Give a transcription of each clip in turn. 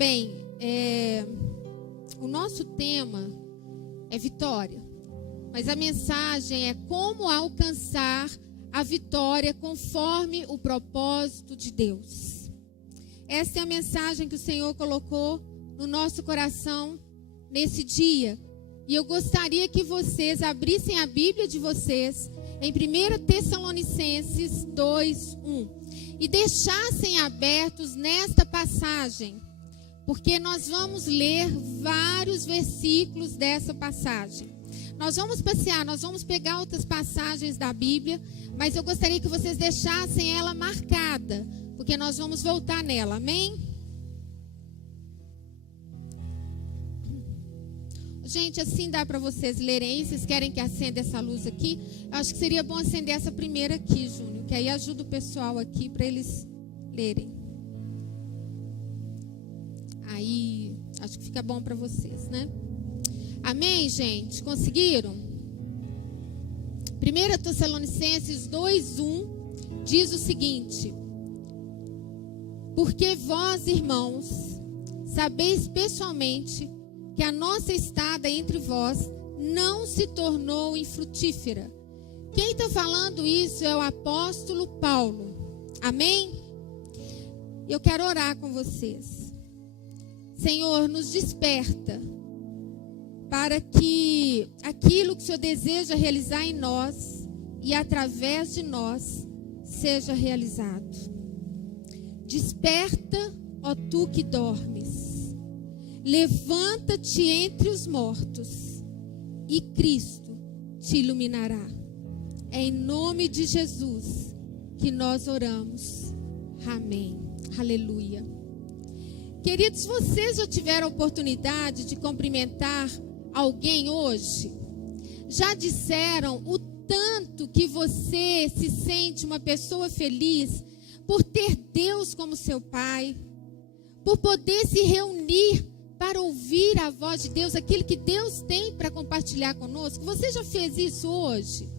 Bem, o nosso tema é vitória, mas a mensagem é como alcançar a vitória conforme o propósito de Deus. Essa é a mensagem que o Senhor colocou no nosso coração nesse dia. E eu gostaria que vocês abrissem a Bíblia de vocês em 1 Tessalonicenses 2:1 e deixassem abertos nesta passagem, porque nós vamos ler vários versículos dessa passagem. Nós vamos passear, nós vamos pegar outras passagens da Bíblia, mas eu gostaria que vocês deixassem ela marcada, porque nós vamos voltar nela, amém? Gente, assim dá para vocês lerem. Vocês querem que acenda essa luz aqui? Eu acho que seria bom acender essa primeira aqui, Júnior, que aí ajuda o pessoal aqui para eles lerem. Aí, acho que fica bom para vocês, né? Amém, gente? Conseguiram? 1 Tessalonicenses 2:1 diz o seguinte: porque vós, irmãos, sabeis pessoalmente que a nossa estada entre vós não se tornou infrutífera. Quem está falando isso é o apóstolo Paulo. Amém? Eu quero orar com vocês. Senhor, nos desperta para que aquilo que o Senhor deseja realizar em nós e através de nós seja realizado. Desperta, ó tu que dormes. Levanta-te entre os mortos e Cristo te iluminará. É em nome de Jesus que nós oramos. Amém. Aleluia. Queridos, vocês já tiveram a oportunidade de cumprimentar alguém hoje? Já disseram o tanto que você se sente uma pessoa feliz por ter Deus como seu Pai, por poder se reunir para ouvir a voz de Deus, aquilo que Deus tem para compartilhar conosco? Você já fez isso hoje?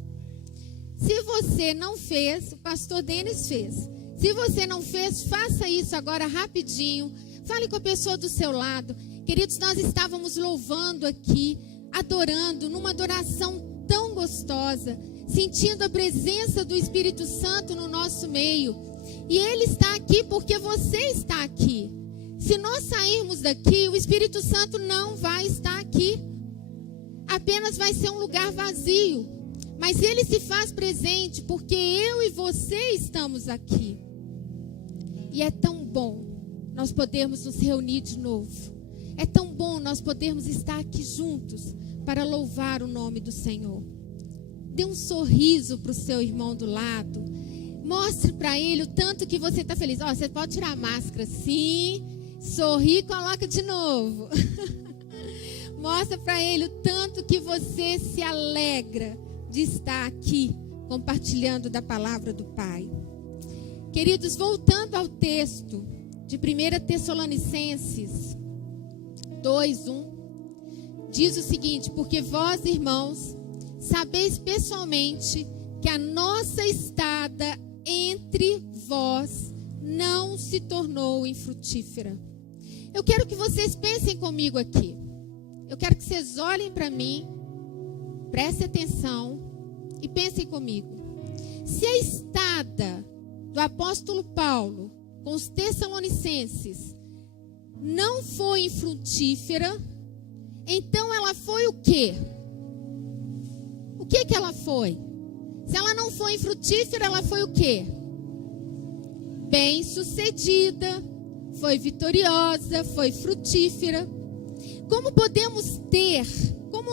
Se você não fez, o pastor Denis fez. Se você não fez, faça isso agora rapidinho. Fale com a pessoa do seu lado. Queridos, nós estávamos louvando aqui, adorando, numa adoração tão gostosa, sentindo a presença do Espírito Santo no nosso meio. E Ele está aqui porque você está aqui. Se nós sairmos daqui, o Espírito Santo não vai estar aqui. Apenas vai ser um lugar vazio. Mas Ele se faz presente porque eu e você estamos aqui. E é tão bom nós podermos nos reunir de novo. É tão bom nós podermos estar aqui juntos para louvar o nome do Senhor. Dê um sorriso para o seu irmão do lado. Mostre para ele o tanto que você está feliz. Você pode tirar a máscara, sim. Sorri e coloca de novo. Mostra para ele o tanto que você se alegra de estar aqui compartilhando da palavra do Pai. Queridos, voltando ao texto de 1 Tessalonicenses 2:1, diz o seguinte: porque vós, irmãos, sabeis pessoalmente que a nossa estada entre vós não se tornou infrutífera. Eu quero que vocês pensem comigo aqui. Eu quero que vocês olhem para mim, prestem atenção e pensem comigo. Se a estada do apóstolo Paulo com os Tessalonicenses não foi infrutífera, então ela foi o quê? O que que ela foi? Se ela não foi infrutífera, ela foi o quê? Bem-sucedida, foi vitoriosa, foi frutífera. Como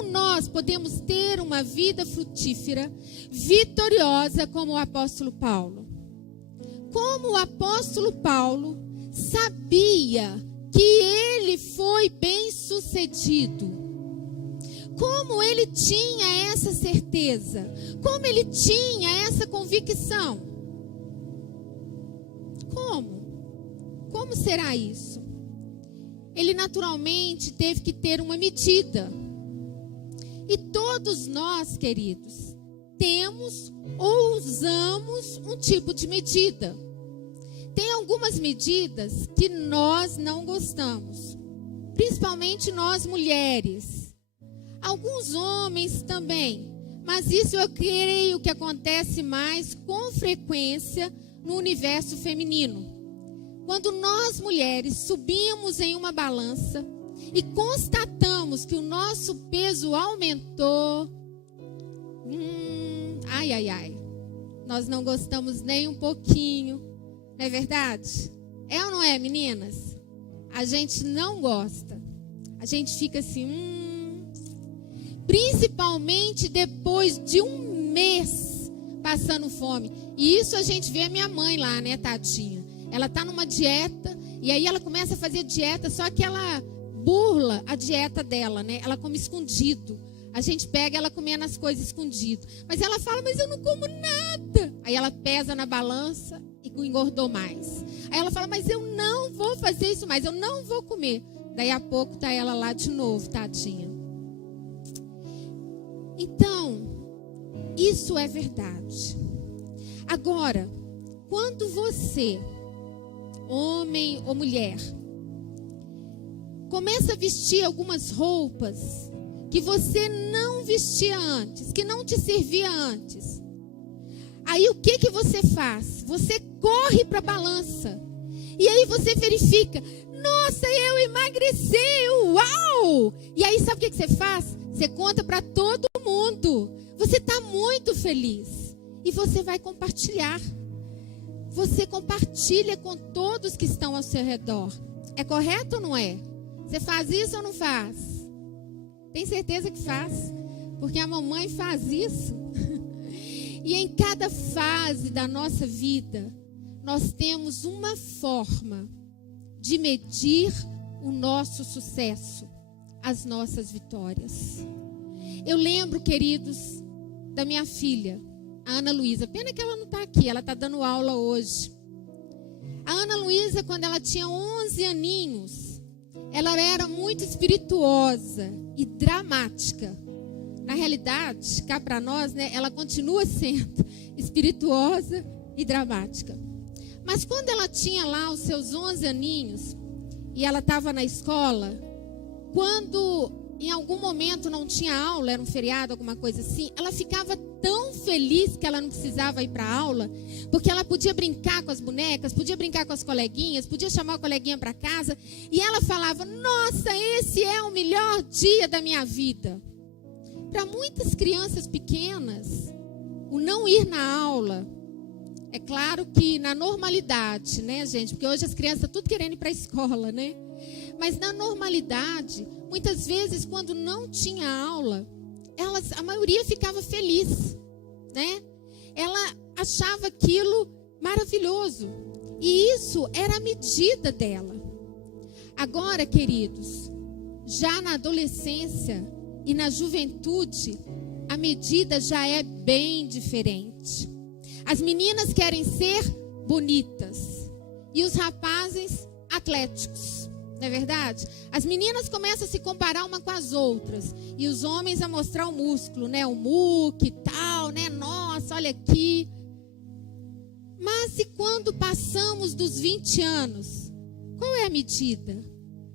nós podemos ter uma vida frutífera, vitoriosa como o apóstolo Paulo? Como o apóstolo Paulo sabia que ele foi bem-sucedido? Como ele tinha essa certeza? Como ele tinha essa convicção? Como será isso? Ele naturalmente teve que ter uma medida. E todos nós, queridos, temos ou usamos um tipo de medida. tem algumas medidas que nós não gostamos, principalmente nós mulheres. Alguns homens também, mas isso eu creio que acontece mais com frequência no universo feminino. Quando nós mulheres subimos em uma balança e constatamos que o nosso peso aumentou, nós não gostamos nem um pouquinho, não é verdade? É ou não é, meninas? A gente não gosta, a gente fica assim, principalmente depois de um mês passando fome. E isso a gente vê a minha mãe lá, né, tadinha? Ela tá numa dieta, e aí ela começa a fazer dieta, só que ela burla a dieta dela, né? Ela come escondido. A gente pega ela comendo as coisas escondido. Mas ela fala, mas eu não como nada. Aí ela pesa na balança e engordou mais. Aí ela fala, mas eu não vou fazer isso mais, eu não vou comer. Daí a pouco tá ela lá de novo, tadinha. Então, isso é verdade. Agora, quando você, homem ou mulher, começa a vestir algumas roupas que você não vestia antes, que não te servia antes, aí o que você faz? Você corre para a balança e aí você verifica, nossa, eu emagreci, uau! E aí sabe o que você faz? Você conta para todo mundo, você está muito feliz e você vai compartilhar. Você compartilha com todos que estão ao seu redor. É correto ou não é? Você faz isso ou não faz? Tem certeza que faz? Porque a mamãe faz isso. E em cada fase da nossa vida, nós temos uma forma de medir o nosso sucesso, as nossas vitórias. Eu lembro, queridos, da minha filha, a Ana Luísa. Pena que ela não está aqui, ela está dando aula hoje. A Ana Luísa, quando ela tinha 11 aninhos, ela era muito espirituosa e dramática. Na realidade, cá para nós, né, ela continua sendo espirituosa e dramática. Mas quando ela tinha lá os seus 11 aninhos, e ela estava na escola, quando em algum momento não tinha aula, era um feriado, alguma coisa assim, ela ficava tão feliz que ela não precisava ir para a aula, porque ela podia brincar com as bonecas, podia brincar com as coleguinhas, podia chamar a coleguinha para casa, e ela falava, nossa, esse é o melhor dia da minha vida. Para muitas crianças pequenas, o não ir na aula, é claro que na normalidade, né, gente, porque hoje as crianças tudo querendo ir para a escola, né? Mas na normalidade, muitas vezes quando não tinha aula, a maioria ficava feliz, né? Ela achava aquilo maravilhoso. E isso era a medida dela. Agora, queridos, já na adolescência e na juventude, a medida já é bem diferente. As meninas querem ser bonitas e os rapazes atléticos. Não é verdade? As meninas começam a se comparar uma com as outras. E os homens a mostrar o músculo, né? O muque e tal, né? Nossa, olha aqui. Mas e quando passamos dos 20 anos? Qual é a medida?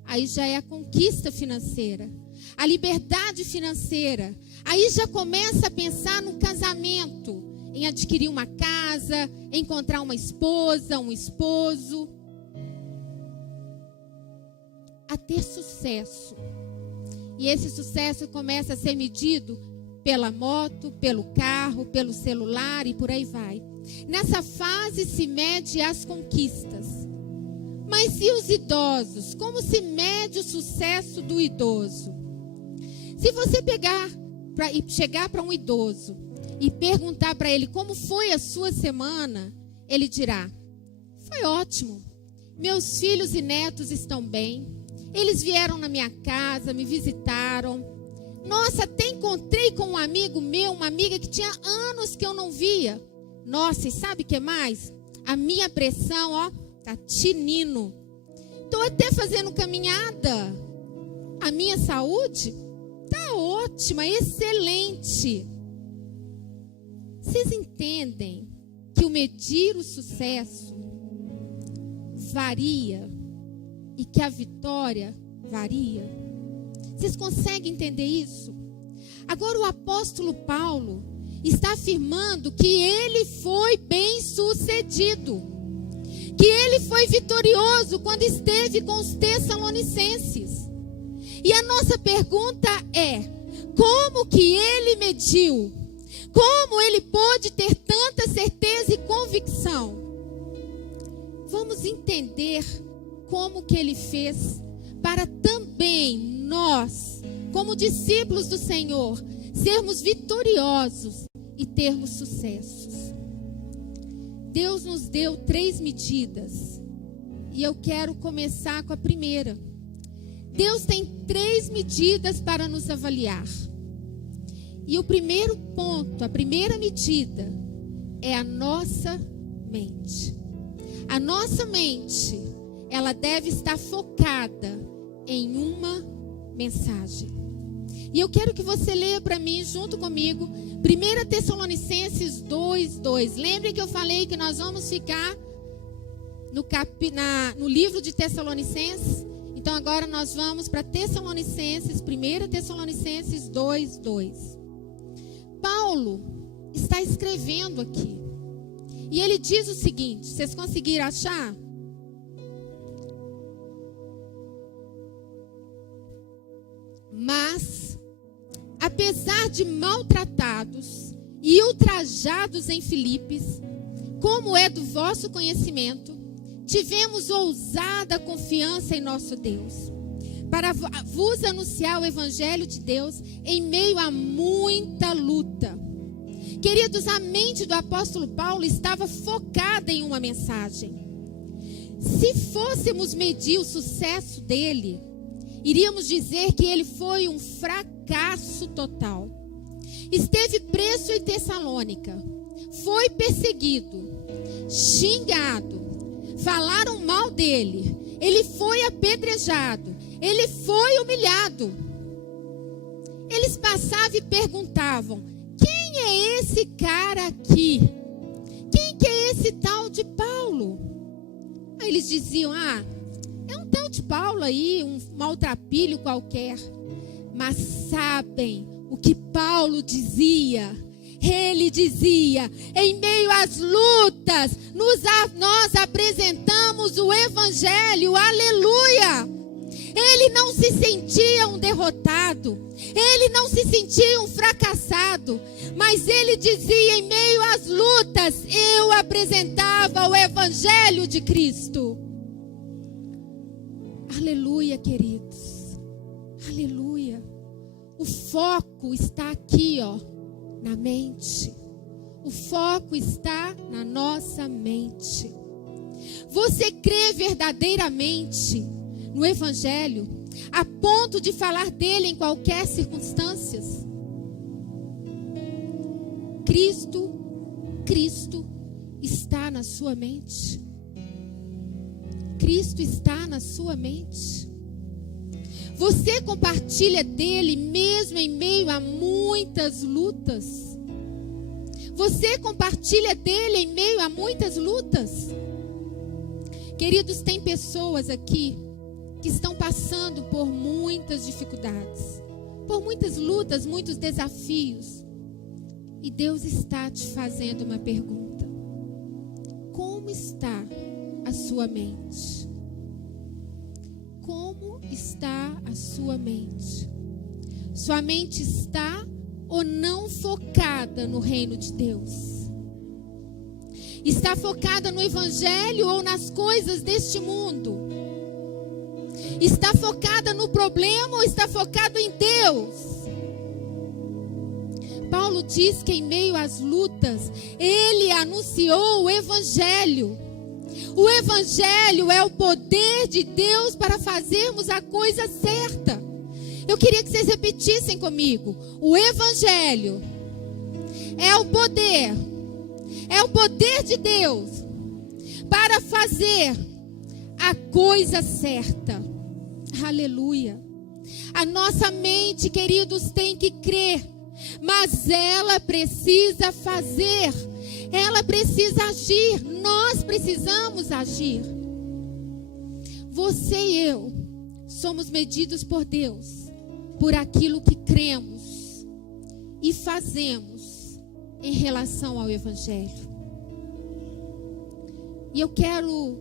Aí já é a conquista financeira. A liberdade financeira. Aí já começa a pensar no casamento. Em adquirir uma casa, em encontrar uma esposa, um esposo. A ter sucesso. E esse sucesso começa a ser medido pela moto, pelo carro, pelo celular e por aí vai. Nessa fase se mede as conquistas. Mas e os idosos? Como se mede o sucesso do idoso? Se você chegar para um idoso e perguntar para ele como foi a sua semana, ele dirá, foi ótimo. Meus filhos e netos estão bem. Eles vieram na minha casa, me visitaram. Nossa, até encontrei com um amigo meu, uma amiga que tinha anos que eu não via. Nossa, e sabe o que mais? A minha pressão, ó, tá tinindo. Estou até fazendo caminhada. A minha saúde tá ótima, excelente. Vocês entendem que o medir o sucesso varia e que a vitória varia. Vocês conseguem entender isso? Agora o apóstolo Paulo está afirmando que ele foi bem-sucedido, que ele foi vitorioso quando esteve com os Tessalonicenses. E a nossa pergunta é: como que ele mediu? Como ele pôde ter tanta certeza e convicção? Vamos entender como que ele fez para também nós, como discípulos do Senhor, sermos vitoriosos e termos sucessos. Deus nos deu 3 medidas e eu quero começar com a primeira. Deus tem 3 medidas para nos avaliar. E o primeiro ponto, a primeira medida, é a nossa mente. A nossa mente, ela deve estar focada em uma mensagem. E eu quero que você leia para mim, junto comigo, 1 Tessalonicenses 2:2. Lembrem que eu falei que nós vamos ficar no livro de Tessalonicenses. Então agora nós vamos para Tessalonicenses, 1 Tessalonicenses 2:2. Paulo está escrevendo aqui. E ele diz o seguinte, vocês conseguiram achar? Mas, apesar de maltratados e ultrajados em Filipos, como é do vosso conhecimento, tivemos ousada confiança em nosso Deus, para vos anunciar o Evangelho de Deus em meio a muita luta. Queridos, a mente do apóstolo Paulo estava focada em uma mensagem. Se fôssemos medir o sucesso dele, iríamos dizer que ele foi um fracasso total. Esteve preso em Tessalônica, foi perseguido, xingado, falaram mal dele, ele foi apedrejado, ele foi humilhado. Eles passavam e perguntavam: quem é esse cara aqui? Quem que é esse tal de Paulo? Aí eles diziam: é um tal de Paulo aí, um maltrapilho qualquer. Mas sabem o que Paulo dizia? Ele dizia: em meio às lutas, nós apresentamos o Evangelho, aleluia. Ele não se sentia um derrotado, ele não se sentia um fracassado, mas ele dizia: em meio às lutas, eu apresentava o Evangelho de Cristo. Aleluia, queridos, aleluia. O foco está aqui, na mente. O foco está na nossa mente. Você crê verdadeiramente no Evangelho, a ponto de falar dele em qualquer circunstância? Cristo está na sua mente. Cristo está na sua mente. Você compartilha dele mesmo em meio a muitas lutas? Você compartilha dele em meio a muitas lutas? Queridos, tem pessoas aqui que estão passando por muitas dificuldades, por muitas lutas, muitos desafios. E Deus está te fazendo uma pergunta: como está a sua mente? Como está a sua mente? Sua mente está ou não focada no reino de Deus? Está focada no Evangelho ou nas coisas deste mundo? Está focada no problema ou está focado em Deus? Paulo diz que em meio às lutas, ele anunciou o Evangelho. O Evangelho é o poder de Deus para fazermos a coisa certa. Eu queria que vocês repetissem comigo: o Evangelho é o poder de Deus para fazer a coisa certa. Aleluia. A nossa mente, queridos, tem que crer, mas ela precisa fazer, ela precisa agir, nós precisamos agir. Você e eu somos medidos por Deus por aquilo que cremos e fazemos em relação ao Evangelho. E eu quero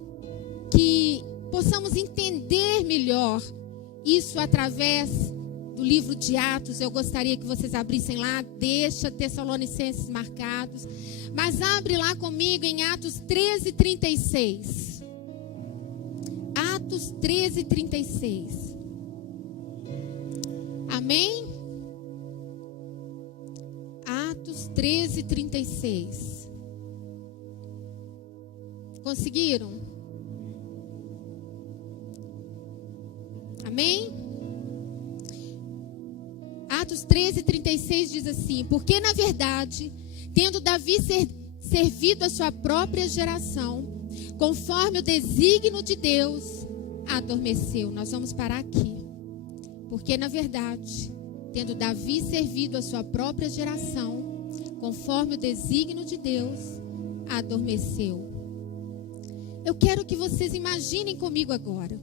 que possamos entender melhor isso através do livro de Atos. Eu gostaria que vocês abrissem lá, deixa Tessalonicenses marcados, mas abre lá comigo em Atos 13:36. Atos 13:36. Amém? Atos 13:36. Conseguiram? Amém? Atos 13:36 diz assim: porque na verdade, tendo Davi servido a sua própria geração, conforme o desígnio de Deus, adormeceu. Nós vamos parar aqui. Porque na verdade, tendo Davi servido a sua própria geração, conforme o desígnio de Deus, adormeceu. Eu quero que vocês imaginem comigo agora.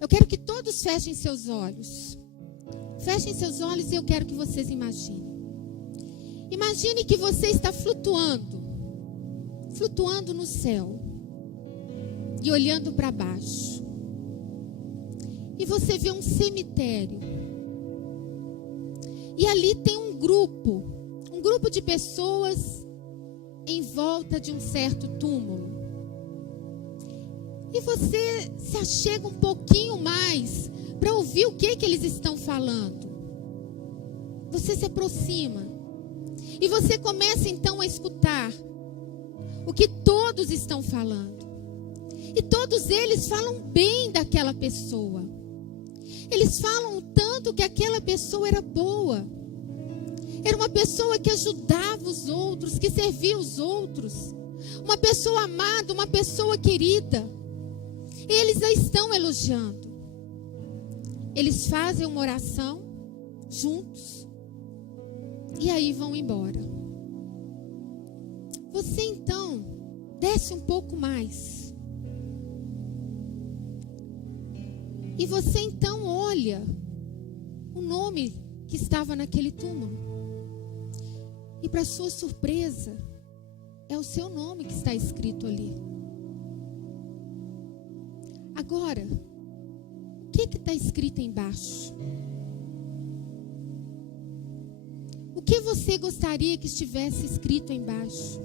Eu quero que todos fechem seus olhos. Fechem seus olhos e eu quero que vocês imaginem. Imagine que você está flutuando no céu e olhando para baixo. E você vê um cemitério. E ali tem um grupo de pessoas em volta de um certo túmulo. E você se achega um pouquinho mais para ouvir o que eles estão falando. Você se aproxima. E você começa então a escutar o que todos estão falando. E todos eles falam bem daquela pessoa. Eles falam tanto que aquela pessoa era boa. Era uma pessoa que ajudava os outros, que servia os outros. Uma pessoa amada, uma pessoa querida. Eles a estão elogiando. Eles fazem uma oração juntos e aí vão embora. Você então desce um pouco mais. E você então olha o nome que estava naquele túmulo. E para sua surpresa, é o seu nome que está escrito ali. Agora, o que está escrito embaixo? O que você gostaria que estivesse escrito embaixo?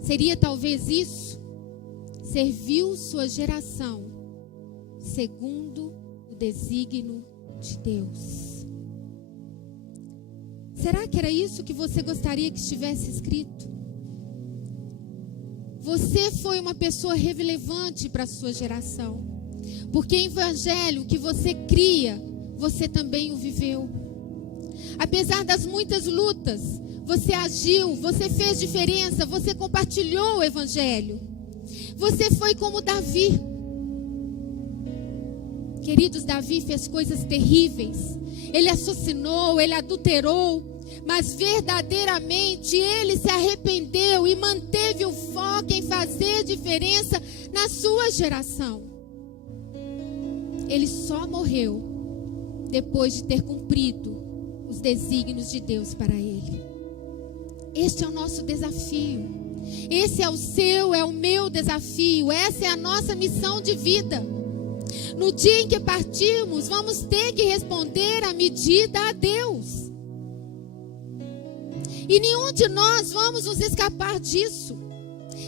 Seria talvez isso? Serviu sua geração segundo o desígnio de Deus. Será que era isso que você gostaria que estivesse escrito? Você foi uma pessoa relevante para a sua geração. Porque o evangelho que você cria, você também o viveu. Apesar das muitas lutas, você agiu, você fez diferença, você compartilhou o evangelho. Você foi como Davi. Queridos, Davi fez coisas terríveis. Ele assassinou, ele adulterou, mas verdadeiramente ele se arrependeu e manteve o foco em fazer diferença na sua geração. Ele só morreu depois de ter cumprido os desígnios de Deus para ele. Este é o nosso desafio. Esse é o seu, é o meu desafio. Essa é a nossa missão de vida. No dia em que partirmos, vamos ter que responder a medida a Deus. E nenhum de nós vamos nos escapar disso.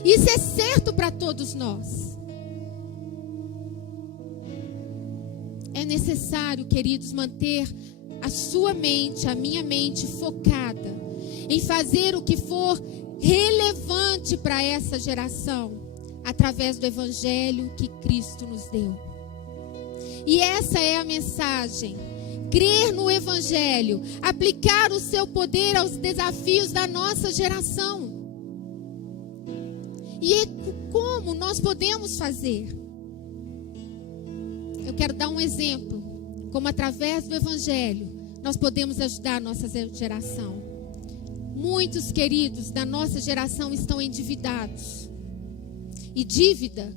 Isso é certo para todos nós. É necessário, queridos, manter a sua mente, a minha mente focada em fazer o que for relevante para essa geração, através do evangelho que Cristo nos deu. E essa é a mensagem: crer no evangelho, aplicar o seu poder aos desafios da nossa geração. E como nós podemos fazer? Eu quero dar um exemplo, como através do evangelho nós podemos ajudar a nossa geração. Muitos queridos da nossa geração estão endividados. E dívida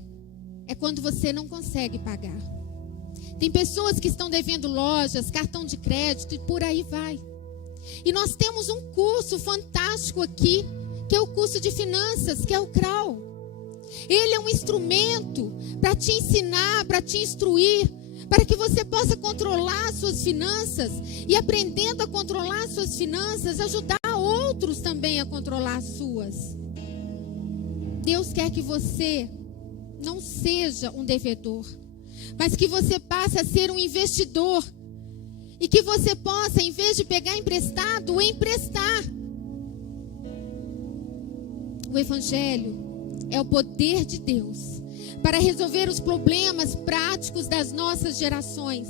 é quando você não consegue pagar. Tem pessoas que estão devendo lojas, cartão de crédito e por aí vai. E nós temos um curso fantástico aqui, que é o curso de finanças, que é o CRAU. Ele é um instrumento para te ensinar, para te instruir, para que você possa controlar suas finanças e, aprendendo a controlar suas finanças, ajudar outros também a controlar as suas. Deus quer que você não seja um devedor, mas que você passe a ser um investidor. E que você possa, em vez de pegar emprestado, emprestar. O Evangelho é o poder de Deus para resolver os problemas práticos das nossas gerações.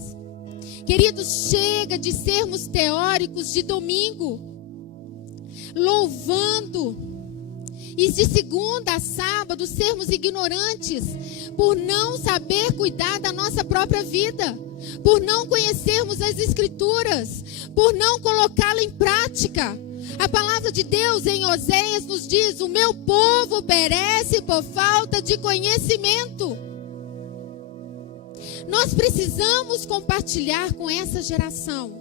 Queridos, chega de sermos teóricos de domingo, louvando, e de segunda a sábado sermos ignorantes por não saber cuidar da nossa própria vida, por não conhecermos as Escrituras, por não colocá-la em prática. A palavra de Deus em Oséias nos diz: o meu povo perece por falta de conhecimento. Nós precisamos compartilhar com essa geração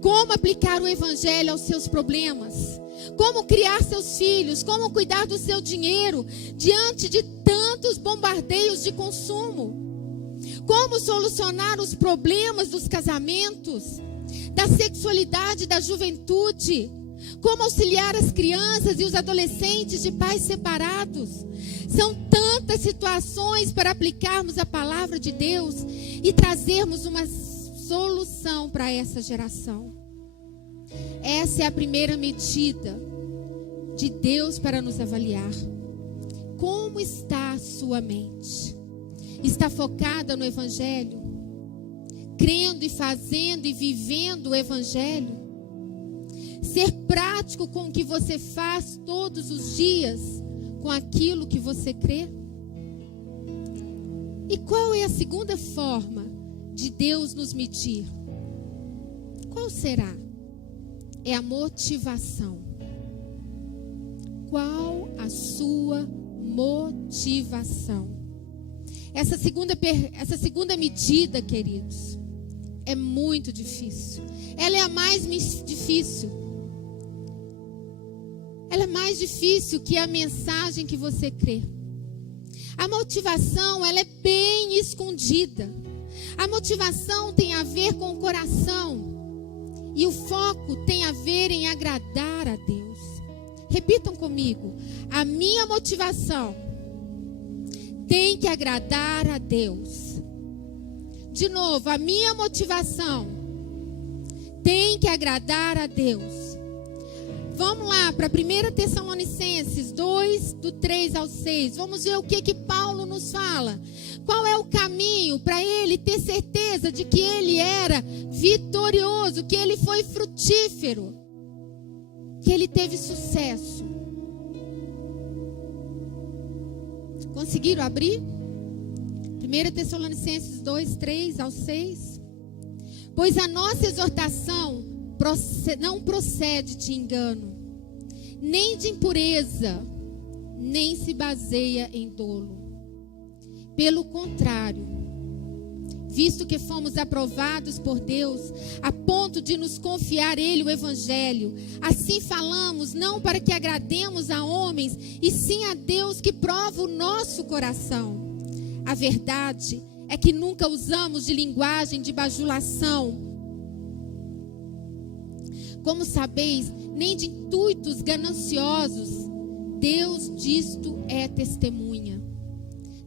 como aplicar o Evangelho aos seus problemas, como criar seus filhos, como cuidar do seu dinheiro diante de tantos bombardeios de consumo, como solucionar os problemas dos casamentos, da sexualidade da juventude, como auxiliar as crianças e os adolescentes de pais separados. São tantas situações para aplicarmos a palavra de Deus e trazermos uma solução para essa geração. Essa é a primeira medida de Deus para nos avaliar. Como está a sua mente? Está focada no Evangelho? Crendo e fazendo e vivendo o Evangelho? Ser prático com o que você faz todos os dias, com aquilo que você crê? E qual é a segunda forma de Deus nos medir? Qual será? É a motivação. Qual a sua motivação? Essa segunda medida, queridos, é muito difícil. Ela é a mais difícil. Ela é mais difícil que a mensagem que você crê. A motivação, ela é bem escondida. A motivação tem a ver com o coração. E o foco tem a ver em agradar a Deus. Repitam comigo. A minha motivação tem que agradar a Deus. De novo, a minha motivação tem que agradar a Deus. Vamos lá para 1 Tessalonicenses 2, do 3 ao 6. Vamos ver o que Paulo nos fala. Qual é o caminho para ele ter certeza de que ele era vitorioso, que ele foi frutífero, que ele teve sucesso. Conseguiram abrir? 1 Tessalonicenses 2, 3 ao 6. Pois a nossa exortação não procede de engano, nem de impureza, nem se baseia em dolo. Pelo contrário, visto que fomos aprovados por Deus, a ponto de nos confiar Ele o Evangelho, assim falamos, não para que agrademos a homens, e sim a Deus que prova o nosso coração. A verdade é que nunca usamos de linguagem de bajulação, como sabeis, nem de intuitos gananciosos. Deus disto é testemunha.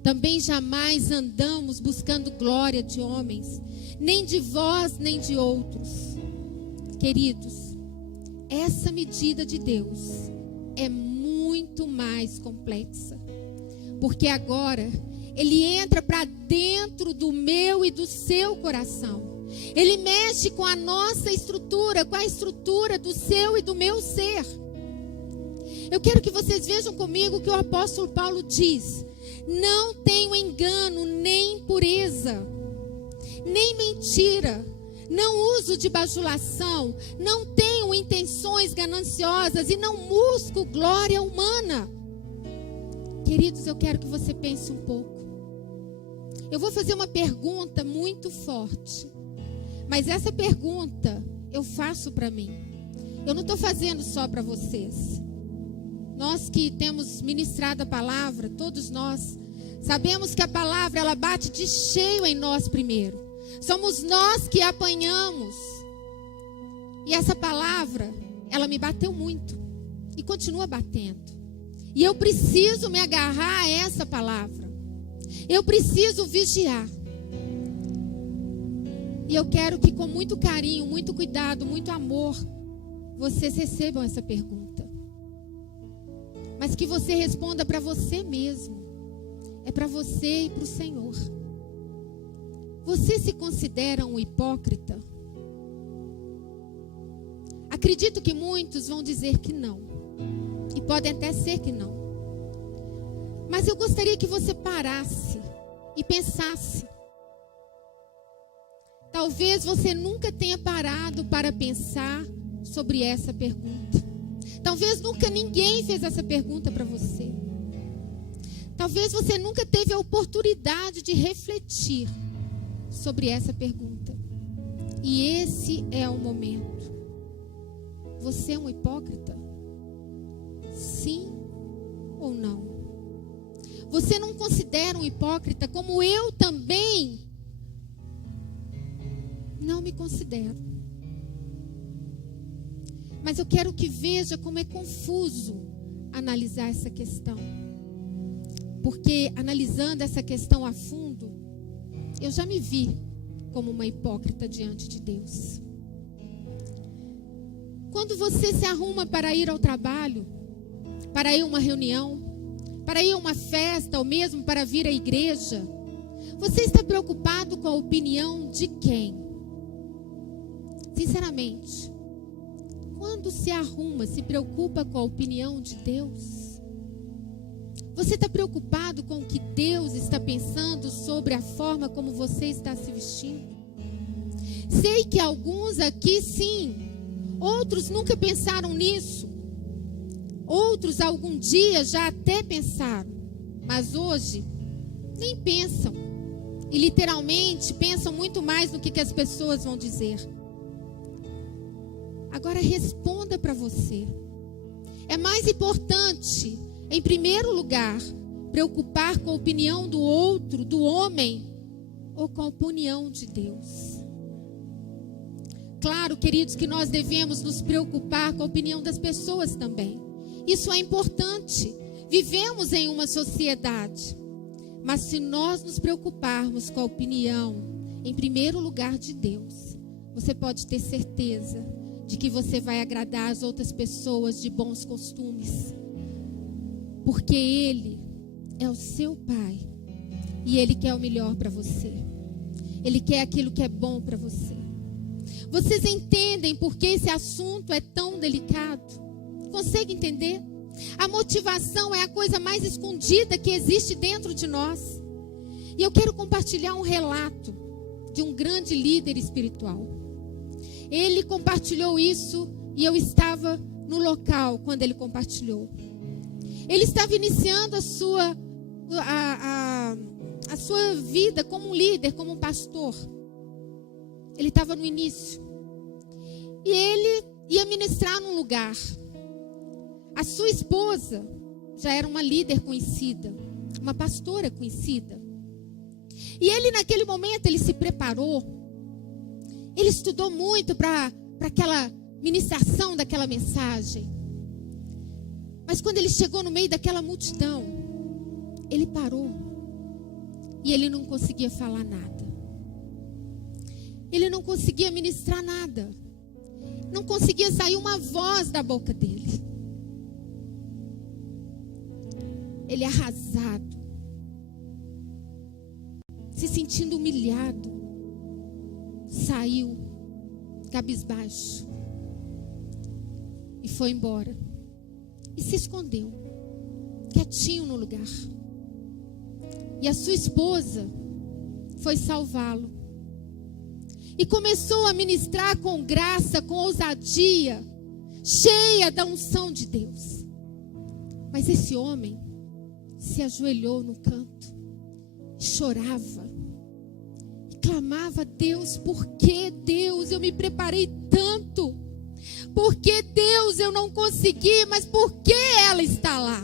Também jamais andamos buscando glória de homens, nem de vós, nem de outros. Queridos, essa medida de Deus é muito mais complexa, porque agora Ele entra para dentro do meu e do seu coração. Ele mexe com a nossa estrutura, com a estrutura do seu e do meu ser. Eu quero que vocês vejam comigo o que o apóstolo Paulo diz. Não tenho engano, nem impureza, nem mentira. Não uso de bajulação, não tenho intenções gananciosas e não busco glória humana. Queridos, eu quero que você pense um pouco. Eu vou fazer uma pergunta muito forte. Mas essa pergunta eu faço para mim. Eu não estou fazendo só para vocês. Nós que temos ministrado a palavra, todos nós, sabemos que a palavra ela bate de cheio em nós primeiro. Somos nós que apanhamos. E essa palavra, ela me bateu muito. E continua batendo. E eu preciso me agarrar a essa palavra. Eu preciso vigiar. E eu quero que com muito carinho, muito cuidado, muito amor, vocês recebam essa pergunta. Mas que você responda para você mesmo. É para você e para o Senhor. Você se considera um hipócrita? Acredito que muitos vão dizer que não. E podem até ser que não. Mas eu gostaria que você parasse e pensasse. Talvez você nunca tenha parado para pensar sobre essa pergunta. Talvez nunca ninguém fez essa pergunta para você. Talvez você nunca teve a oportunidade de refletir sobre essa pergunta. E esse é o momento. Você é um hipócrita? Sim ou não? Você não considera um hipócrita como eu também não me considero. Mas eu quero que veja como é confuso analisar essa questão. Porque analisando essa questão a fundo, eu já me vi como uma hipócrita diante de Deus. Quando você se arruma para ir ao trabalho, para ir a uma reunião, para ir a uma festa ou mesmo para vir à igreja, você está preocupado com a opinião de quem? Sinceramente, quando se arruma, se preocupa com a opinião de Deus? Você está preocupado com o que Deus está pensando sobre a forma como você está se vestindo? Sei que alguns aqui sim, outros nunca pensaram nisso. Outros algum dia já até pensaram, mas hoje nem pensam. E literalmente pensam muito mais no que as pessoas vão dizer. Agora responda para você. É mais importante, em primeiro lugar, preocupar com a opinião do outro, do homem, ou com a opinião de Deus? Claro, queridos, que nós devemos nos preocupar com a opinião das pessoas também. Isso é importante. Vivemos em uma sociedade. Mas se nós nos preocuparmos com a opinião, em primeiro lugar, de Deus, você pode ter certeza de que você vai agradar as outras pessoas de bons costumes. Porque Ele é o seu Pai. E Ele quer o melhor para você. Ele quer aquilo que é bom para você. Vocês entendem por que esse assunto é tão delicado? Consegue entender? A motivação é a coisa mais escondida que existe dentro de nós. E eu quero compartilhar um relato de um grande líder espiritual. Ele compartilhou isso e eu estava no local quando ele compartilhou. Ele estava iniciando a sua vida como um líder, como um pastor. Ele estava no início. E ele ia ministrar num lugar. A sua esposa já era uma líder conhecida, uma pastora conhecida. E ele naquele momento, ele se preparou. Ele estudou muito para aquela ministração daquela mensagem. Mas quando ele chegou no meio daquela multidão, ele parou. E ele não conseguia falar nada. Ele não conseguia ministrar nada. Não conseguia sair uma voz da boca dele. Ele arrasado, se sentindo humilhado, saiu cabisbaixo e foi embora. E se escondeu, quietinho no lugar. E a sua esposa foi salvá-lo. E começou a ministrar com graça, com ousadia, cheia da unção de Deus. Mas esse homem se ajoelhou no canto, chorava. clamava a Deus: por que, Deus, eu me preparei tanto? Por que, Deus, eu não consegui? Mas por que ela está lá?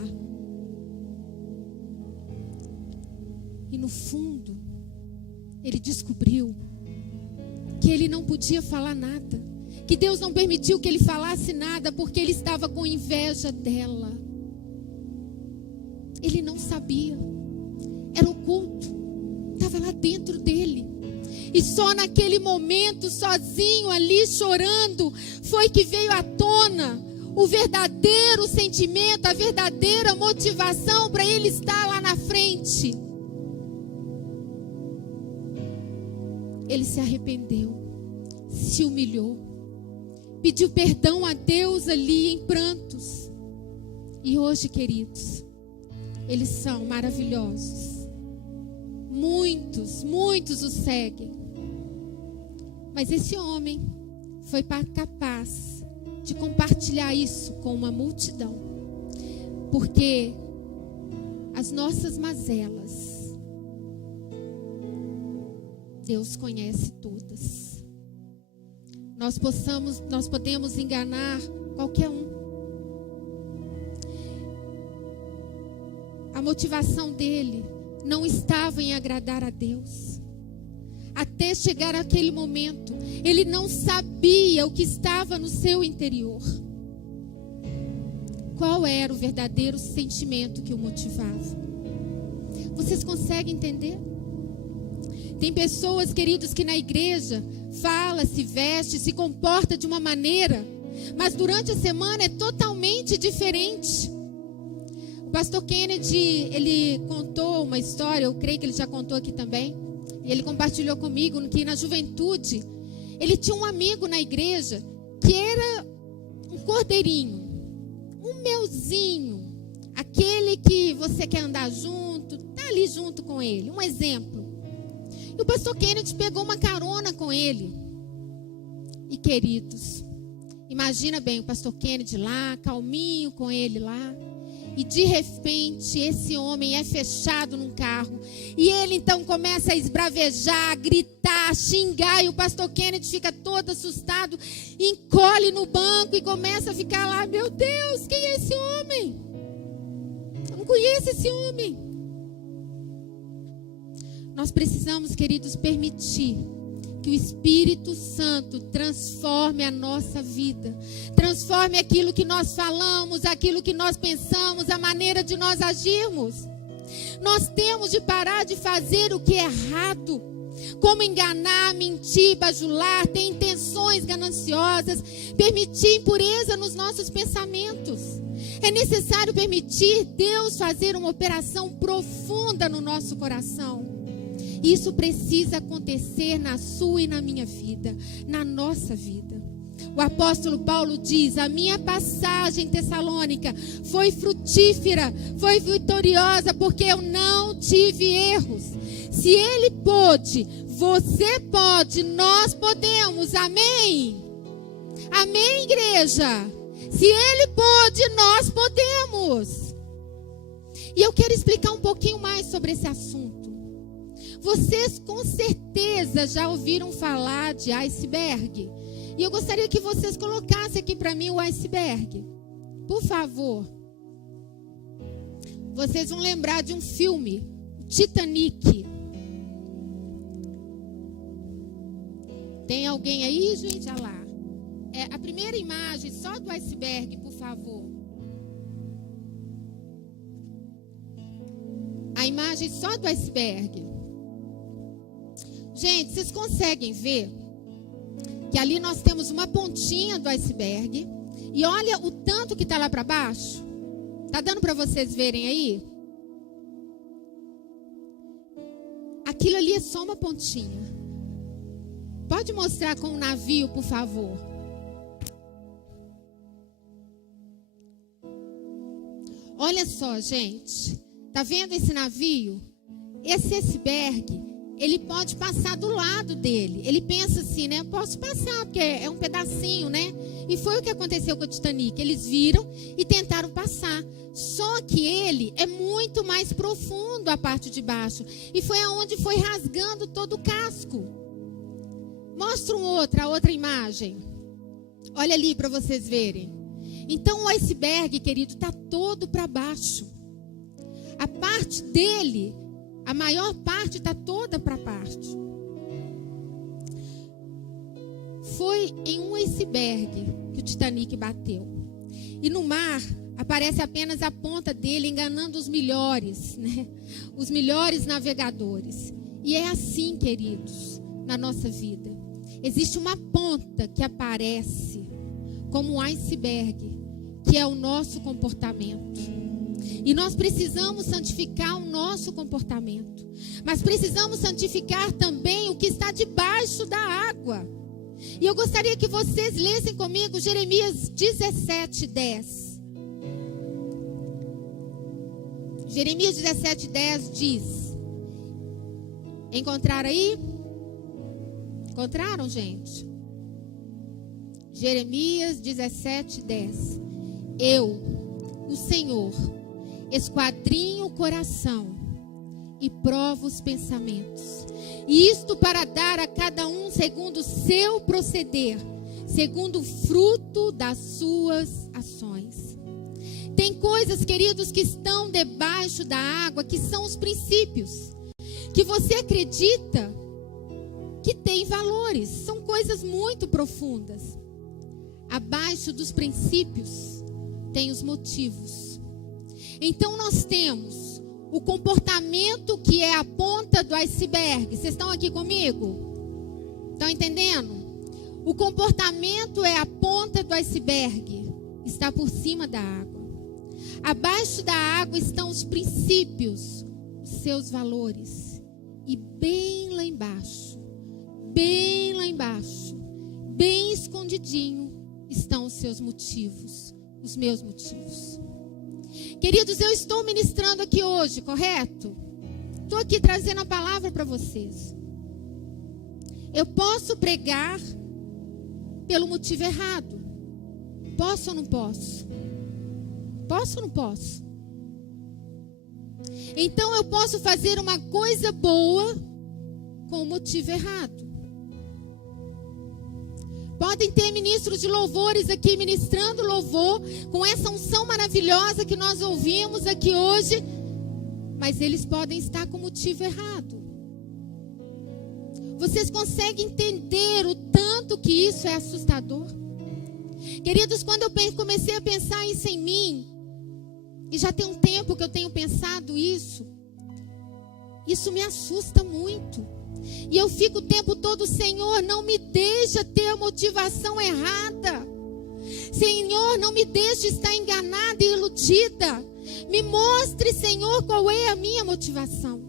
E no fundo, ele descobriu que ele não podia falar nada, que Deus não permitiu que ele falasse nada, porque ele estava com inveja dela. Ele não sabia, era oculto, estava lá dentro dele. E só naquele momento, sozinho ali chorando, foi que veio à tona o verdadeiro sentimento, a verdadeira motivação para ele estar lá na frente. Ele se arrependeu, se humilhou, pediu perdão a Deus ali em prantos. E hoje, queridos, eles são maravilhosos. Muitos o seguem. Mas esse homem foi capaz de compartilhar isso com uma multidão. Porque as nossas mazelas, Deus conhece todas. Nós podemos enganar qualquer um. A motivação dele não estava em agradar a Deus. Até chegar aquele momento, ele não sabia o que estava no seu interior. Qual era o verdadeiro sentimento que o motivava? Vocês conseguem entender? Tem pessoas, queridos, que na igreja fala, se veste, se comporta de uma maneira, mas durante a semana é totalmente diferente. O pastor Kennedy, ele contou uma história, eu creio que ele já contou aqui também, e ele compartilhou comigo que na juventude, ele tinha um amigo na igreja que era um cordeirinho, um melzinho, aquele que você quer andar junto, tá ali junto com ele, um exemplo. E o pastor Kennedy pegou uma carona com ele. E queridos, imagina bem o pastor Kennedy lá, calminho com ele lá. E de repente esse homem é fechado num carro. E ele então começa a esbravejar, gritar, xingar. E o pastor Kennedy fica todo assustado, encolhe no banco e começa a ficar lá: meu Deus, quem é esse homem? Eu não conheço esse homem. Nós precisamos, queridos, permitir que o Espírito Santo transforme a nossa vida, transforme aquilo que nós falamos, aquilo que nós pensamos, a maneira de nós agirmos. Nós temos de parar de fazer o que é errado, como enganar, mentir, bajular, ter intenções gananciosas, permitir impureza nos nossos pensamentos. É necessário permitir Deus fazer uma operação profunda no nosso coração. Isso precisa acontecer na sua e na minha vida, na nossa vida. O apóstolo Paulo diz: a minha passagem em Tessalônica foi frutífera, foi vitoriosa, porque eu não tive erros. Se ele pôde, você pode, nós podemos. Amém? Amém, igreja? Se ele pôde, nós podemos. E eu quero explicar um pouquinho mais sobre esse assunto. Vocês com certeza já ouviram falar de iceberg. E eu gostaria que vocês colocassem aqui para mim o iceberg. Por favor. Vocês vão lembrar de um filme, Titanic. Tem alguém aí, gente? Olha lá. A primeira imagem só do iceberg, por favor. A imagem só do iceberg. Gente, vocês conseguem ver que ali nós temos uma pontinha do iceberg e olha o tanto que está lá para baixo? Está dando para vocês verem aí? Aquilo ali é só uma pontinha. Pode mostrar com o navio, por favor. Olha só, gente. Está vendo esse navio? Esse iceberg ele pode passar do lado dele. Ele pensa assim, né? Eu posso passar, porque é um pedacinho, né? E foi o que aconteceu com o Titanic. Eles viram e tentaram passar. Só que ele é muito mais profundo a parte de baixo. E foi aonde foi rasgando todo o casco. Mostra a outra imagem. Olha ali para vocês verem. Então o iceberg, querido, está todo para baixo. A parte dele, a maior parte está toda para baixo. Foi em um iceberg que o Titanic bateu. E no mar aparece apenas a ponta dele, enganando os melhores, né? Os melhores navegadores. E é assim, queridos, na nossa vida. Existe uma ponta que aparece como um iceberg, que é o nosso comportamento. E nós precisamos santificar o nosso comportamento. Mas precisamos santificar também o que está debaixo da água. E eu gostaria que vocês lessem comigo Jeremias 17:10. Jeremias 17:10 diz. Encontraram aí? Encontraram, gente? Jeremias 17:10. Eu, o Senhor, esquadrinho o coração e provo os pensamentos. E isto para dar a cada um segundo o seu proceder, segundo o fruto das suas ações. Tem coisas, queridos, que estão debaixo da água, que são os princípios, que você acredita que tem valores, são coisas muito profundas. Abaixo dos princípios tem os motivos. Então nós temos o comportamento, que é a ponta do iceberg. Vocês estão aqui comigo? Estão entendendo? O comportamento é a ponta do iceberg, está por cima da água. Abaixo da água estão os princípios, os seus valores. E bem lá embaixo, bem escondidinho, estão os seus motivos, os meus motivos. Queridos, eu estou ministrando aqui hoje, correto? Estou aqui trazendo a palavra para vocês. Eu posso pregar pelo motivo errado. Posso ou não posso? Posso ou não posso? Então eu posso fazer uma coisa boa com o motivo errado. Podem ter ministros de louvores aqui ministrando louvor, com essa unção maravilhosa que nós ouvimos aqui hoje, mas eles podem estar com o motivo errado. Vocês conseguem entender o tanto que isso é assustador? Queridos, quando eu comecei a pensar isso em mim, e já tem um tempo que eu tenho pensado isso me assusta muito. E eu fico o tempo todo, Senhor, não me deixa ter a motivação errada. Senhor, não me deixe estar enganada e iludida. Me mostre, Senhor, qual é a minha motivação.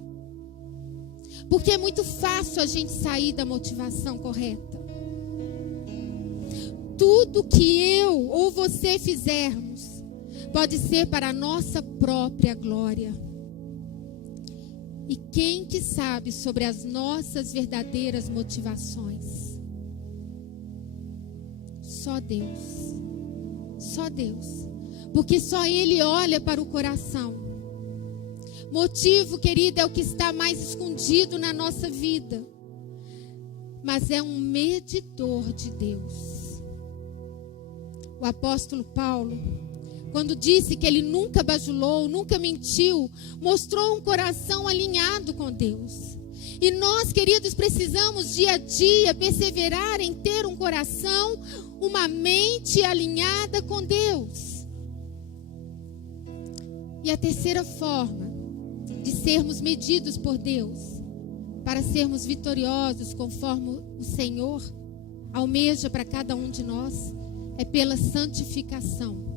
Porque é muito fácil a gente sair da motivação correta. Tudo que eu ou você fizermos pode ser para a nossa própria glória. E quem que sabe sobre as nossas verdadeiras motivações? Só Deus. Só Deus. Porque só Ele olha para o coração. Motivo, querida, é o que está mais escondido na nossa vida. Mas é um medidor de Deus. O apóstolo Paulo, quando disse que ele nunca bajulou, nunca mentiu, mostrou um coração alinhado com Deus. E nós, queridos, precisamos dia a dia perseverar em ter um coração, uma mente alinhada com Deus. E a terceira forma de sermos medidos por Deus, para sermos vitoriosos conforme o Senhor almeja para cada um de nós, é pela santificação.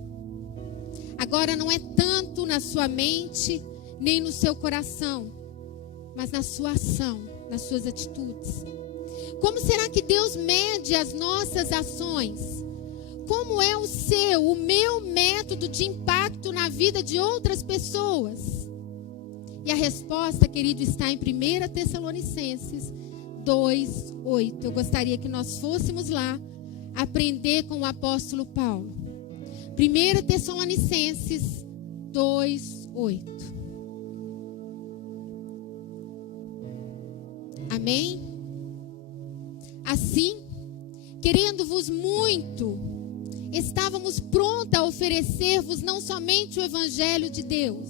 Agora não é tanto na sua mente, nem no seu coração, mas na sua ação, nas suas atitudes. Como será que Deus mede as nossas ações? Como é o meu método de impacto na vida de outras pessoas? E a resposta, querido, está em 1 Tessalonicenses 2:8. Eu gostaria que nós fôssemos lá aprender com o apóstolo Paulo. 1 Tessalonicenses 2:8. Amém? Assim, querendo-vos muito, estávamos prontos a oferecer-vos não somente o Evangelho de Deus,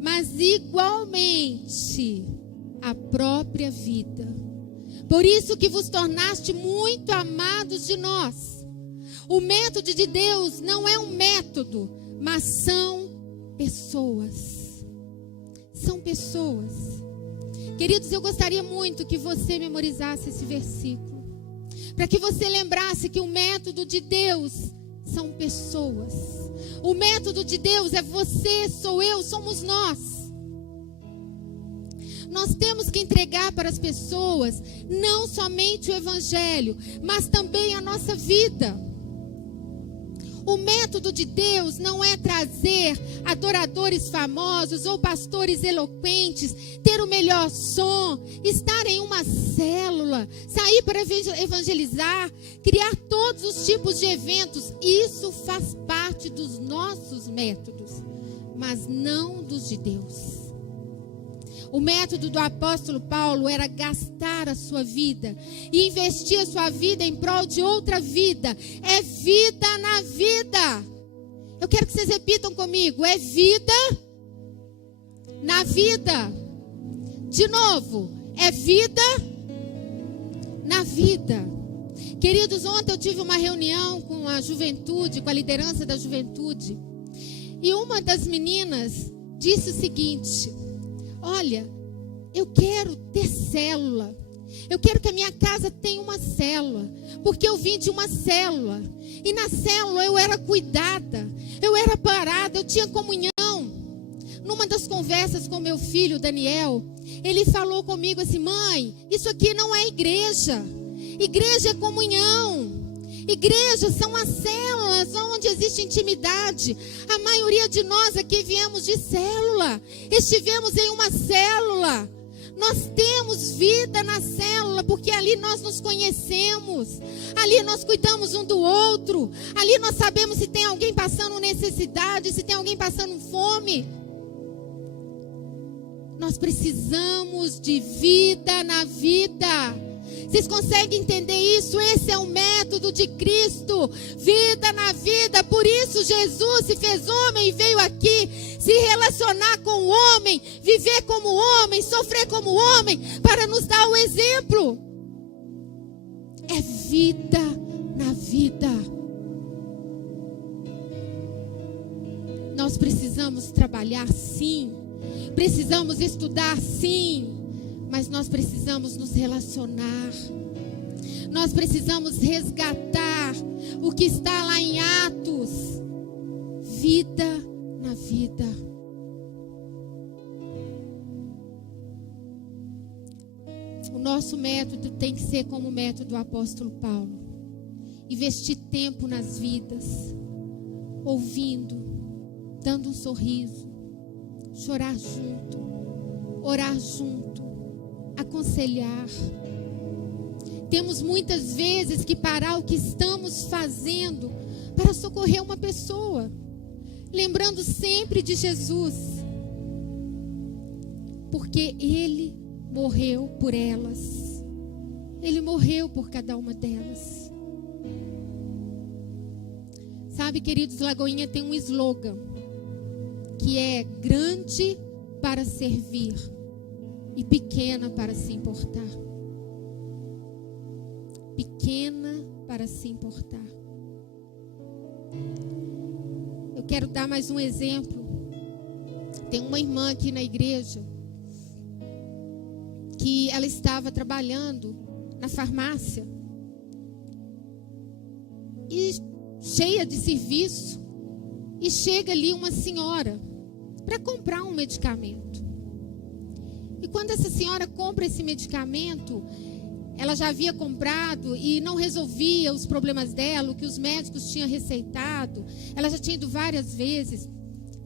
mas igualmente a própria vida. Por isso que vos tornaste muito amados de nós. O método de Deus não é um método, mas são pessoas. São pessoas. Queridos, eu gostaria muito que você memorizasse esse versículo, para que você lembrasse que o método de Deus são pessoas. O método de Deus é você, sou eu, somos nós. Nós temos que entregar para as pessoas não somente o Evangelho, mas também a nossa vida. O método de Deus não é trazer adoradores famosos ou pastores eloquentes, ter o melhor som, estar em uma célula, sair para evangelizar, criar todos os tipos de eventos. Isso faz parte dos nossos métodos, mas não dos de Deus. O método do apóstolo Paulo era gastar a sua vida e investir a sua vida em prol de outra vida. É vida na vida. Eu quero que vocês repitam comigo. É vida na vida. De novo, é vida na vida. Queridos, ontem eu tive uma reunião com a juventude, com a liderança da juventude. E uma das meninas disse o seguinte: olha, eu quero ter célula. Eu quero que a minha casa tenha uma célula, porque eu vim de uma célula. E na célula eu era cuidada, eu era parada, eu tinha comunhão. Numa das conversas com meu filho Daniel, ele falou comigo assim: mãe, isso aqui não é igreja. Igreja é comunhão. Igrejas são as células onde existe intimidade. A maioria de nós aqui viemos de célula. Estivemos em uma célula. Nós temos vida na célula, porque ali nós nos conhecemos. Ali nós cuidamos um do outro. Ali nós sabemos se tem alguém passando necessidade, se tem alguém passando fome. Nós precisamos de vida na vida. Vocês conseguem entender isso? Esse é o método de Cristo. Vida na vida. Por isso Jesus se fez homem e veio aqui se relacionar com o homem, viver como homem, sofrer como homem, para nos dar o exemplo. É vida na vida. Nós precisamos trabalhar, sim. Precisamos estudar, sim. Mas nós precisamos nos relacionar. Nós precisamos resgatar o que está lá em Atos. Vida na vida. O nosso método tem que ser como o método do apóstolo Paulo. Investir tempo nas vidas, ouvindo, dando um sorriso, chorar junto, orar junto, aconselhar. Temos muitas vezes que parar o que estamos fazendo para socorrer uma pessoa, lembrando sempre de Jesus, porque Ele morreu por elas. Ele morreu por cada uma delas. Sabe, queridos, Lagoinha tem um slogan que é: grande para servir e pequena para se importar. Pequena para se importar. Eu quero dar mais um exemplo. Tem uma irmã aqui na igreja que ela estava trabalhando na farmácia e cheia de serviço, e chega ali uma senhora para comprar um medicamento. E quando essa senhora compra esse medicamento, ela já havia comprado e não resolvia os problemas dela, o que os médicos tinham receitado. Ela já tinha ido várias vezes.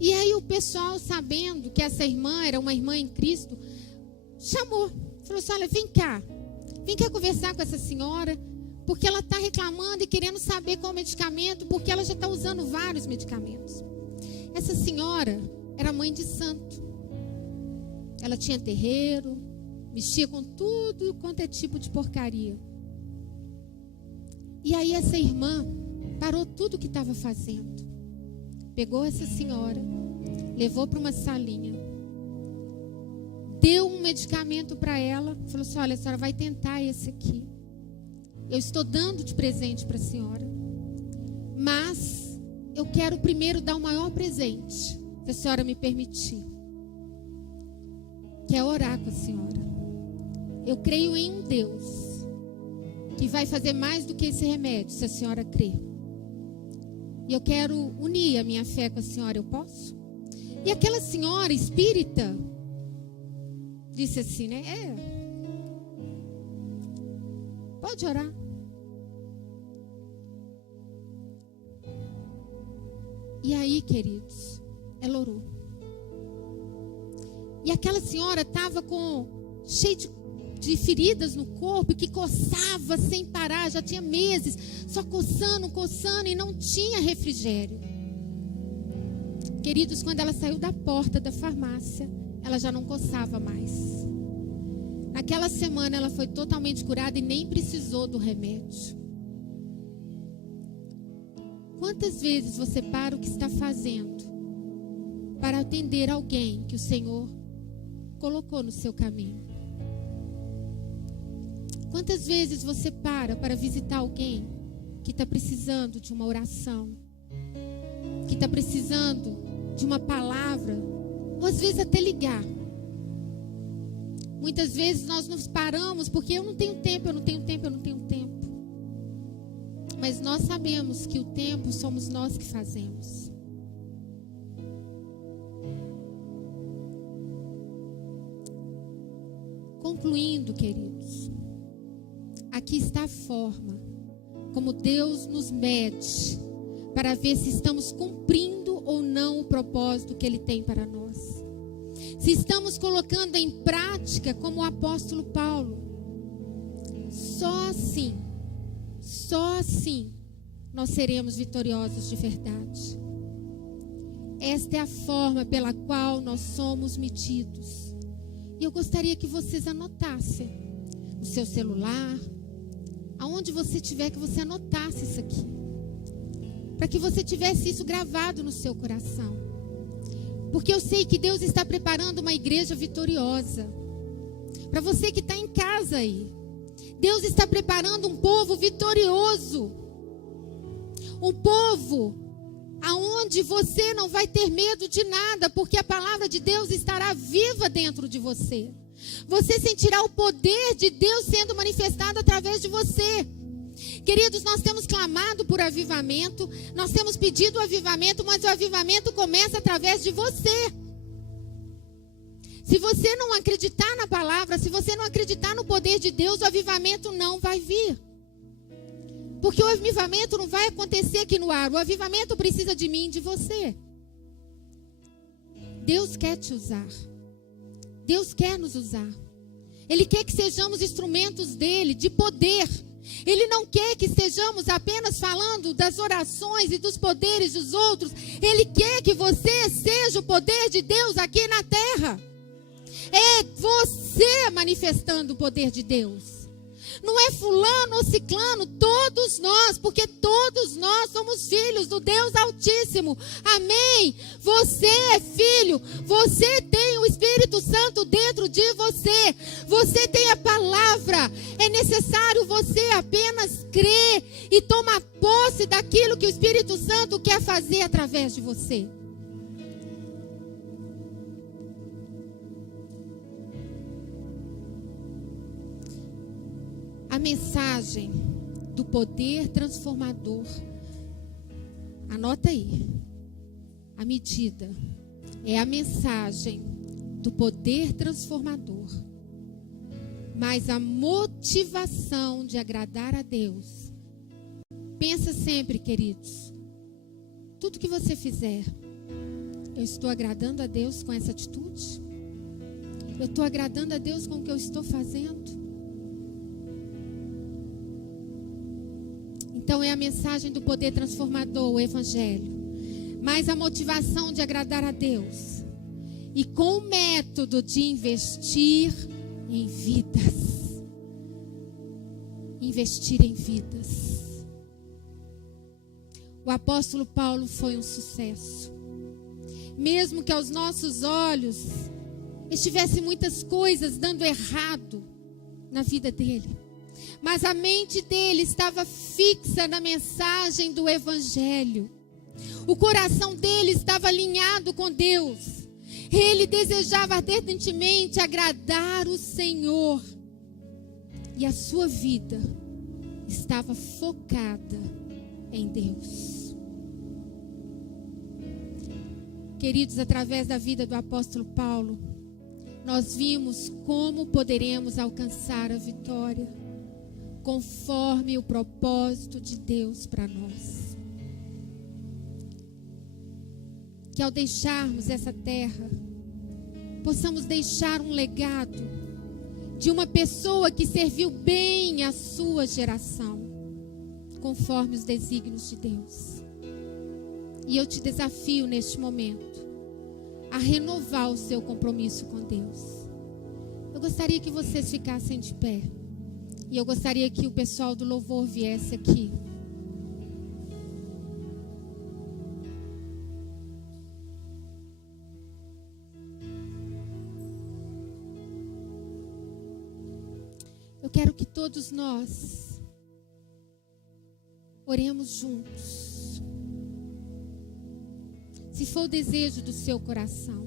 E aí o pessoal, sabendo que essa irmã era uma irmã em Cristo, chamou. Falou assim, olha, vem cá conversar com essa senhora, porque ela está reclamando e querendo saber qual medicamento, porque ela já está usando vários medicamentos. Essa senhora era mãe de santo. Ela tinha terreiro, mexia com tudo quanto é tipo de porcaria. E aí essa irmã parou tudo o que estava fazendo. Pegou essa senhora, levou para uma salinha, deu um medicamento para ela, falou assim, olha, a senhora vai tentar esse aqui. Eu estou dando de presente para a senhora, mas eu quero primeiro dar o maior presente, se a senhora me permitir. Quer orar com a senhora. Eu creio em um Deus que vai fazer mais do que esse remédio, se a senhora crer. E eu quero unir a minha fé com a senhora, eu posso? E aquela senhora espírita disse assim, né? Pode orar. E aí, queridos, ela orou. E aquela senhora estava cheia de feridas no corpo, que coçava sem parar, já tinha meses, só coçando e não tinha refrigério. Queridos, quando ela saiu da porta da farmácia, ela já não coçava mais. Naquela semana ela foi totalmente curada e nem precisou do remédio. Quantas vezes você para o que está fazendo para atender alguém que o Senhor colocou no seu caminho? Quantas vezes você para visitar alguém que está precisando de uma oração, que está precisando de uma palavra, ou às vezes até ligar? Muitas vezes nós nos paramos porque eu não tenho tempo. Mas nós sabemos que o tempo somos nós que fazemos. Concluindo, queridos, aqui está a forma como Deus nos mede para ver se estamos cumprindo ou não o propósito que Ele tem para nós. Se estamos colocando em prática como o apóstolo Paulo. Só assim nós seremos vitoriosos de verdade. Esta é a forma pela qual nós somos medidos. E eu gostaria que vocês anotassem no seu celular, aonde você estiver, que você anotasse isso aqui, para que você tivesse isso gravado no seu coração. Porque eu sei que Deus está preparando uma igreja vitoriosa. Para você que está em casa aí, Deus está preparando um povo vitorioso. Um povo aonde você não vai ter medo de nada, porque a palavra de Deus estará viva dentro de você. Você sentirá o poder de Deus sendo manifestado através de você. Queridos, nós temos clamado por avivamento, nós temos pedido o avivamento, mas o avivamento começa através de você. Se você não acreditar na palavra, se você não acreditar no poder de Deus, o avivamento não vai vir. Porque o avivamento não vai acontecer aqui no ar, o avivamento precisa de mim e de você. Deus quer te usar. Deus quer nos usar. Ele quer que sejamos instrumentos dele, de poder. Ele não quer que estejamos apenas falando das orações e dos poderes dos outros. Ele quer que você seja o poder de Deus aqui na terra. É você manifestando o poder de Deus. Não é fulano ou ciclano, todos nós, porque todos nós somos filhos do Deus Altíssimo. Amém? Você é filho, você tem o Espírito Santo dentro de você. Você tem a palavra. É necessário você apenas crer e tomar posse daquilo que o Espírito Santo quer fazer através de você. A mensagem do poder transformador, anota aí, a medida é a mensagem do poder transformador, mas a motivação de agradar a Deus. Pensa sempre, queridos, tudo que você fizer, Eu estou agradando a Deus com essa atitude? Eu estou agradando a Deus com o que eu estou fazendo? Então é a mensagem do poder transformador, o Evangelho. Mas a motivação de agradar a Deus. E com o método de investir em vidas. Investir em vidas. O apóstolo Paulo foi um sucesso. Mesmo que aos nossos olhos estivesse muitas coisas dando errado na vida dele. Mas a mente dele estava fixa na mensagem do Evangelho. O coração dele estava alinhado com Deus. Ele desejava ardentemente agradar o Senhor. E a sua vida estava focada em Deus. Queridos, através da vida do apóstolo Paulo, nós vimos como poderemos alcançar a vitória, conforme o propósito de Deus para nós. Que ao deixarmos essa terra, possamos deixar um legado de uma pessoa que serviu bem a sua geração, conforme os desígnios de Deus. E eu te desafio neste momento a renovar o seu compromisso com Deus. Eu gostaria que vocês ficassem de pé. E eu gostaria que o pessoal do louvor viesse aqui. Eu quero que todos nós oremos juntos. Se for o desejo do seu coração,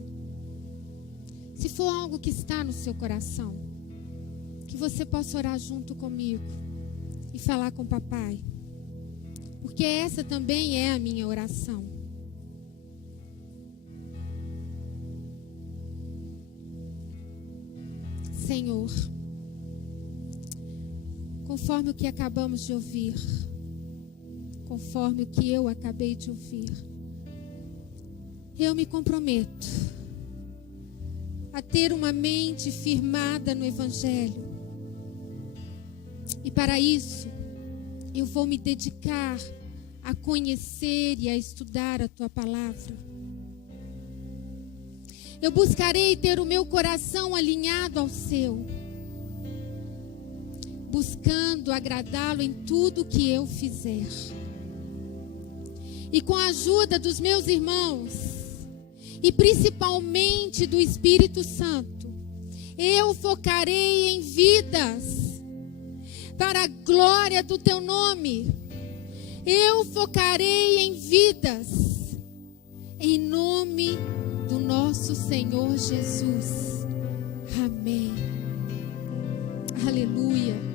se for algo que está no seu coração, que você possa orar junto comigo e falar com o papai, porque essa também é a minha oração. Senhor, conforme o que acabamos de ouvir, conforme o que eu acabei de ouvir, eu me comprometo a ter uma mente firmada no Evangelho. E para isso, eu vou me dedicar a conhecer e a estudar a Tua Palavra. Eu buscarei ter o meu coração alinhado ao Seu, buscando agradá-lo em tudo que eu fizer. E com a ajuda dos meus irmãos, e principalmente do Espírito Santo, eu focarei em vidas, para a glória do Teu nome. Eu focarei em vidas, em nome do nosso Senhor Jesus. Amém. Aleluia.